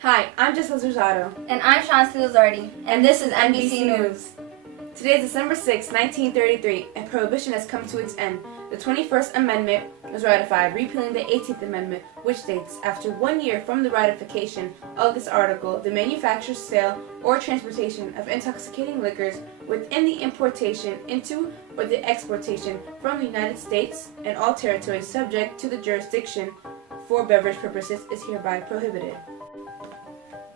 Hi, I'm Jessica Rosado. And I'm Shansi Lizardi, and this is NBC News. Today is December 6, 1933, and Prohibition has come to its end. The 21st Amendment was ratified, repealing the 18th Amendment, which states, after 1 year from the ratification of this article, the manufacture, sale, or transportation of intoxicating liquors within the importation into or the exportation from the United States and all territories subject to the jurisdiction for beverage purposes is hereby prohibited.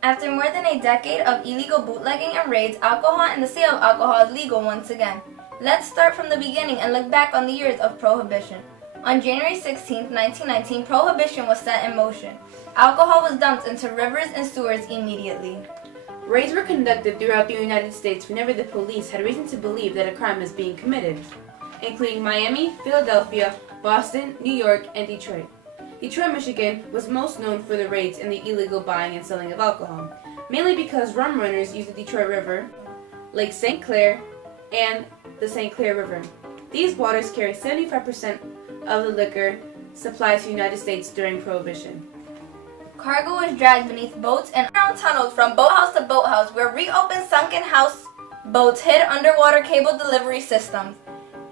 After more than a decade of illegal bootlegging and raids, alcohol and the sale of alcohol is legal once again. Let's start from the beginning and look back on the years of Prohibition. On January 16, 1919, Prohibition was set in motion. Alcohol was dumped into rivers and sewers immediately. Raids were conducted throughout the United States whenever the police had reason to believe that a crime was being committed, including Miami, Philadelphia, Boston, New York, and Detroit. Detroit, Michigan was most known for the raids and the illegal buying and selling of alcohol, mainly because rum runners used the Detroit River, Lake St. Clair, and the St. Clair River. These waters carry 75% of the liquor supplied to the United States during Prohibition. Cargo was dragged beneath boats and around tunnels from boathouse to boathouse where reopened sunken house boats hid underwater cable delivery systems.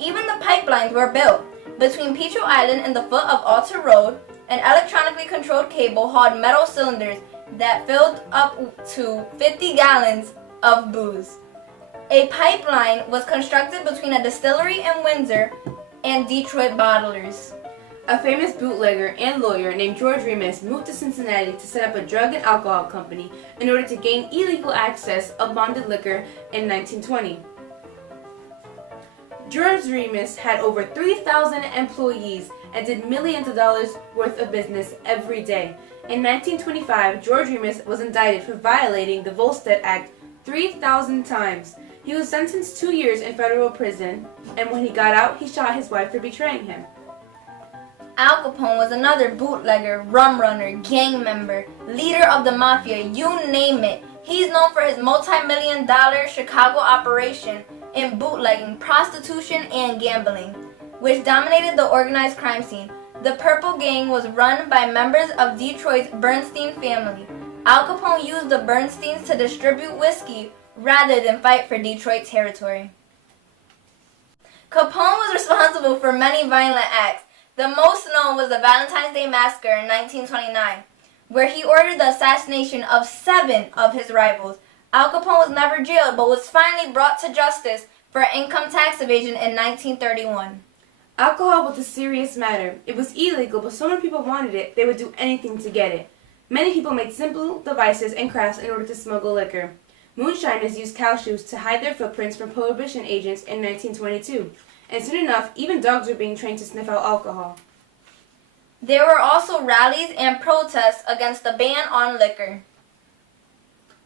Even the pipelines were built. Between Petro Island and the foot of Alta Road, an electronically controlled cable hauled metal cylinders that filled up to 50 gallons of booze. A pipeline was constructed between a distillery in Windsor and Detroit bottlers. A famous bootlegger and lawyer named George Remus moved to Cincinnati to set up a drug and alcohol company in order to gain illegal access of bonded liquor in 1920. George Remus had over 3,000 employees and did millions of dollars worth of business every day. In 1925, George Remus was indicted for violating the Volstead Act 3,000 times. He was sentenced 2 years in federal prison, and when he got out, he shot his wife for betraying him. Al Capone was another bootlegger, rum runner, gang member, leader of the mafia, you name it. He's known for his multi-million-dollar Chicago operation in bootlegging, prostitution, and gambling, which dominated the organized crime scene. The Purple Gang was run by members of Detroit's Bernstein family. Al Capone used the Bernsteins to distribute whiskey rather than fight for Detroit territory. Capone was responsible for many violent acts. The most known was the Valentine's Day Massacre in 1929, where he ordered the assassination of 7 of his rivals. Al Capone was never jailed, but was finally brought to justice for income tax evasion in 1931. Alcohol was a serious matter. It was illegal, but so many people wanted it, they would do anything to get it. Many people made simple devices and crafts in order to smuggle liquor. Moonshiners used cow shoes to hide their footprints from Prohibition agents in 1922. And soon enough, even dogs were being trained to sniff out alcohol. There were also rallies and protests against the ban on liquor.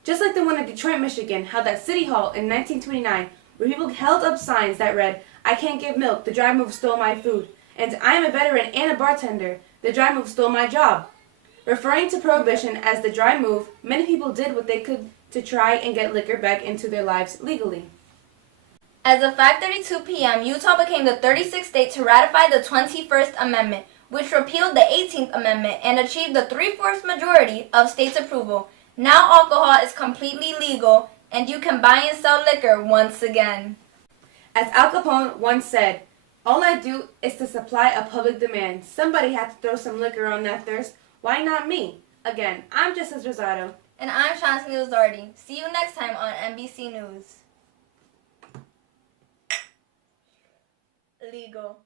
Just like the one in Detroit, Michigan, held at City Hall in 1929, where people held up signs that read, "I can't give milk, the dry move stole my food," and "I am a veteran and a bartender, the dry move stole my job." Referring to Prohibition as the dry move, many people did what they could to try and get liquor back into their lives legally. As of 5:32 p.m., Utah became the 36th state to ratify the 21st Amendment, which repealed the 18th Amendment and achieved the 3/4 majority of states' approval. Now alcohol is completely legal, and you can buy and sell liquor once again. As Al Capone once said, "All I do is to supply a public demand. Somebody had to throw some liquor on that thirst. Why not me?" Again, I'm Jessica Rosado. And I'm Shansi Lizardi. See you next time on NBC News. Legal.